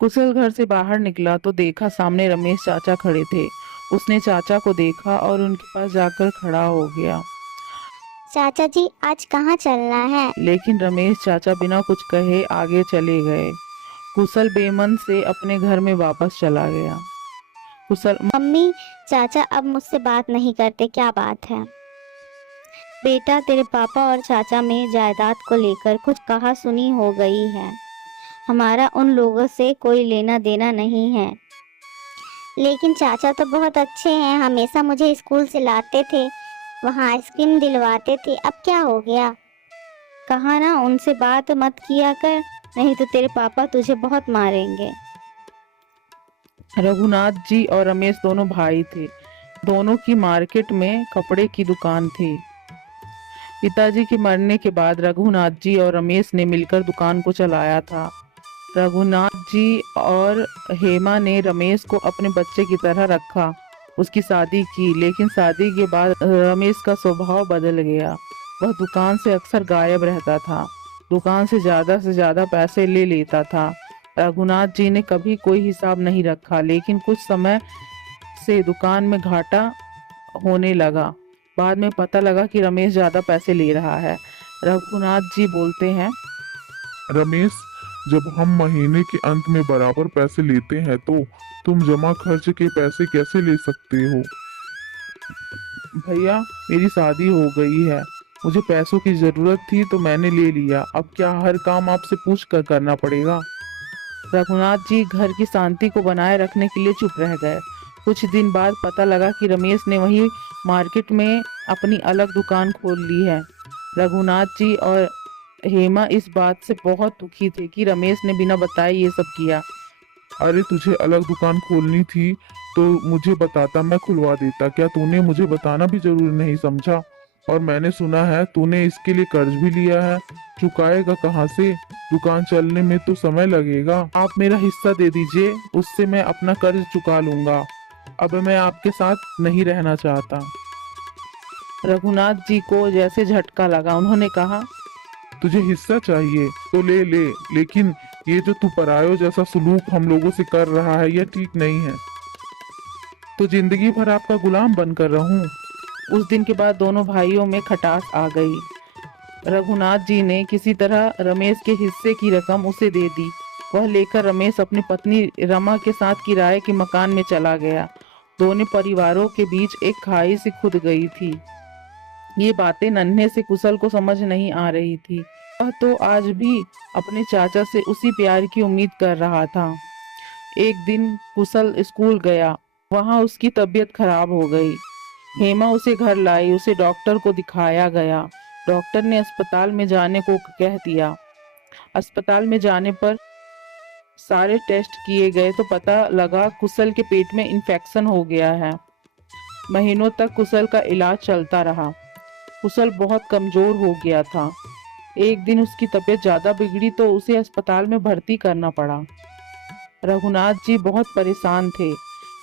कुशल घर से बाहर निकला तो देखा सामने रमेश चाचा खड़े थे। उसने चाचा को देखा और उनके पास जाकर खड़ा हो गया। चाचा जी, आज कहाँ चलना है? लेकिन रमेश चाचा बिना कुछ कहे आगे चले गए। कुशल बेमन से अपने घर में वापस चला गया। कुशल मम्मी, चाचा अब मुझसे बात नहीं करते, क्या बात है? बेटा, तेरे पापा और चाचा में जायदाद को लेकर कुछ कहा सुनी हो गई है। हमारा उन लोगों से कोई लेना देना नहीं है। लेकिन चाचा तो बहुत अच्छे हैं, हमेशा मुझे स्कूल से लाते थे, वहाँ आइसक्रीम दिलवाते थे। अब क्या हो गया? कहा ना उनसे बात मत किया कर, नहीं तो तेरे पापा तुझे बहुत मारेंगे। रघुनाथ जी और रमेश दोनों भाई थे। दोनों की मार्केट में कपड़े की दुकान थी। पिताजी के मरने के बाद रघुनाथ जी और रमेश ने मिलकर दुकान को चलाया था। रघुनाथ जी और हेमा ने रमेश को अपने बच्चे की तरह रखा, उसकी शादी की। लेकिन शादी के बाद रमेश का स्वभाव बदल गया। वह दुकान से अक्सर गायब रहता था, दुकान से ज्यादा पैसे ले लेता था। रघुनाथ जी ने कभी कोई हिसाब नहीं रखा, लेकिन कुछ समय से दुकान में घाटा होने लगा। बाद में पता लगा कि रमेश ज्यादा पैसे ले रहा है। रघुनाथ जी बोलते हैं, रमेश, जब हम महीने के अंत में बराबर पैसे लेते हैं तो तुम जमा खर्च के पैसे कैसे ले सकते हो? भैया मेरी शादी हो गई है, मुझे पैसों की जरूरत थी तो मैंने ले लिया। अब क्या हर काम आपसे पूछ कर करना पड़ेगा? रघुनाथ जी घर की शांति को बनाए रखने के लिए चुप रह गए। कुछ दिन बाद पता लगा कि रमेश ने वही मार्केट में अपनी अलग दुकान खोल ली है। रघुनाथ जी और हेमा इस बात से बहुत दुखी थे कि रमेश ने बिना बताए ये सब किया। अरे, तुझे अलग दुकान खोलनी थी तो मुझे बताता, मैं खुलवा देता। क्या तूने मुझे बताना भी जरूरी नहीं समझा? और मैंने सुना है तूने इसके लिए कर्ज भी लिया है, चुकाएगा कहाँ से? दुकान चलने में तो समय लगेगा। आप मेरा हिस्सा दे दीजिए, उससे मैं अपना कर्ज चुका लूंगा। अब मैं आपके साथ नहीं रहना चाहता। रघुनाथ जी को जैसे झटका लगा। उन्होंने कहा, तुझे हिस्सा चाहिए तो ले ले, लेकिन ये जो तू परायों जैसा सलूक हम लोगों से कर रहा है यह ठीक नहीं है। तो जिंदगी भर आपका गुलाम बनकर रहूं? उस दिन के बाद दोनों भाइयों में खटास आ गई। रघुनाथ जी ने किसी तरह रमेश के हिस्से की रकम उसे दे दी। वह लेकर रमेश अपनी पत्नी रमा के साथ किराए के मकान में चला गया। दोनों परिवारों के बीच एक खाई सी खुद गई थी। ये बातें नन्हे से कुशल को समझ नहीं आ रही थी। वह तो आज भी अपने चाचा से उसी प्यार की उम्मीद कर रहा था। एक दिन कुशल स्कूल गया, वहां उसकी तबीयत खराब हो गई। हेमा उसे घर लाई, उसे डॉक्टर को दिखाया गया। डॉक्टर ने अस्पताल में जाने को कह दिया। अस्पताल में जाने पर सारे टेस्ट किए गए तो पता लगा कुशल के पेट में इन्फेक्शन हो गया है। महीनों तक कुशल का इलाज चलता रहा। कुशल बहुत कमजोर हो गया था। एक दिन उसकी तबीयत ज्यादा बिगड़ी तो उसे अस्पताल में भर्ती करना पड़ा। रघुनाथ जी बहुत परेशान थे।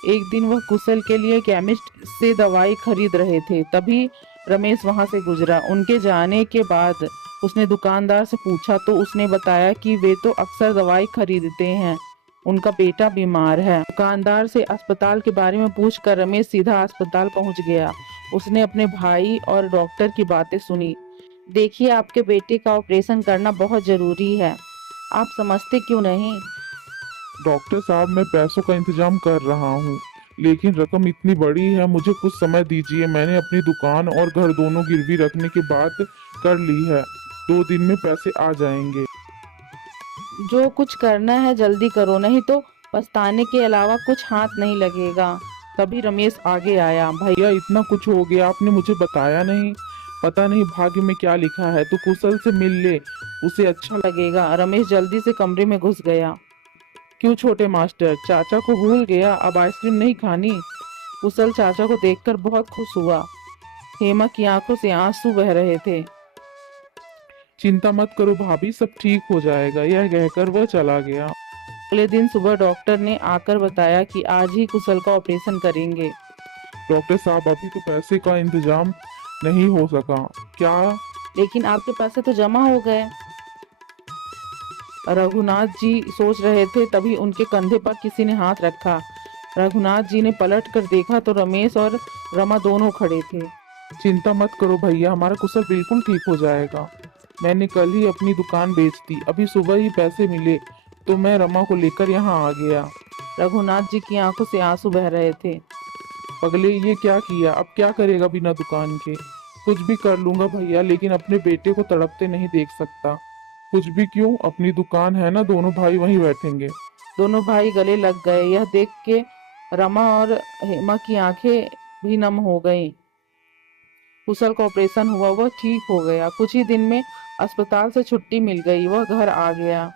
एक दिन वह कुशल के लिए केमिस्ट से दवाई खरीद रहे थे, तभी रमेश वहां से गुजरा। उनके जाने के बाद उसने दुकानदार से पूछा तो उसने बताया कि वे तो अक्सर दवाई खरीदते हैं, उनका बेटा बीमार है। दुकानदार से अस्पताल के बारे में पूछकर रमेश सीधा अस्पताल पहुंच गया। उसने अपने भाई और डॉक्टर की बातें सुनी। देखिए, आपके बेटे का ऑपरेशन करना बहुत जरूरी है, आप समझते क्यों नहीं? डॉक्टर साहब, मैं पैसों का इंतजाम कर रहा हूँ, लेकिन रकम इतनी बड़ी है, मुझे कुछ समय दीजिए। मैंने अपनी दुकान और घर दोनों गिरवी रखने की बात कर ली है, 2 दिन में पैसे आ जाएंगे। जो कुछ करना है जल्दी करो, नहीं तो पछताने के अलावा कुछ हाथ नहीं लगेगा। तभी रमेश आगे आया। भैया, इतना कुछ हो गया, आपने मुझे बताया नहीं। पता नहीं भाग्य में क्या लिखा है। तो कुशल से मिल ले, उसे अच्छा लगेगा। रमेश जल्दी से कमरे में घुस गया। क्यों छोटे मास्टर, चाचा को भूल गया? अब आइसक्रीम नहीं खानी? कुशल चाचा को देखकर बहुत खुश हुआ। हेमा की आंखों से आंसू बह रहे थे। चिंता मत करो भाभी, सब ठीक हो जाएगा, यह कहकर वह चला गया। अगले दिन सुबह डॉक्टर ने आकर बताया कि आज ही कुशल का ऑपरेशन करेंगे। डॉक्टर साहब, अभी तो पैसे का इंतजाम नहीं हो सका। क्या? लेकिन आपके पैसे तो जमा हो गए। रघुनाथ जी सोच रहे थे, तभी उनके कंधे पर किसी ने हाथ रखा। रघुनाथ जी ने पलट कर देखा तो रमेश और रमा दोनों खड़े थे। चिंता मत करो भैया, हमारा कुशल बिल्कुल ठीक हो जाएगा। मैंने कल ही अपनी दुकान बेच दी, अभी सुबह ही पैसे मिले तो मैं रमा को लेकर यहाँ आ गया। रघुनाथ जी की आंखों से आंसू बह रहे थे। पगले, ये क्या किया? अब क्या करेगा बिना दुकान के? कुछ भी कर लूंगा भैया, लेकिन अपने बेटे को तड़पते नहीं देख सकता। कुछ भी क्यों, अपनी दुकान है ना, दोनों भाई वहीं बैठेंगे। दोनों भाई गले लग गए। यह देख के रमा और हेमा की आंखें भी नम हो गईं। कुशल का ऑपरेशन हुआ, वह ठीक हो गया। कुछ ही दिन में अस्पताल से छुट्टी मिल गई, वह घर आ गया।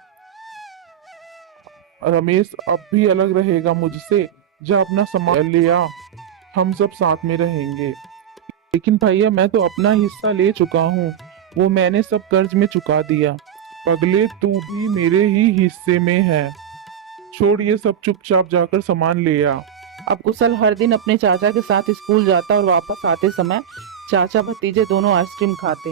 रमेश अब भी अलग रहेगा मुझसे। जा अपना सामान ले आ, हम सब साथ में रहेंगे। लेकिन भैया, मैं तो अपना हिस्सा ले चुका हूँ, वो मैंने सब कर्ज में चुका दिया। पगले, तू भी मेरे ही हिस्से में है। छोड़ ये सब, चुपचाप जाकर सामान ले आ। अब कुशल हर दिन अपने चाचा के साथ स्कूल जाता और वापस आते समय चाचा भतीजे दोनों आइसक्रीम खाते।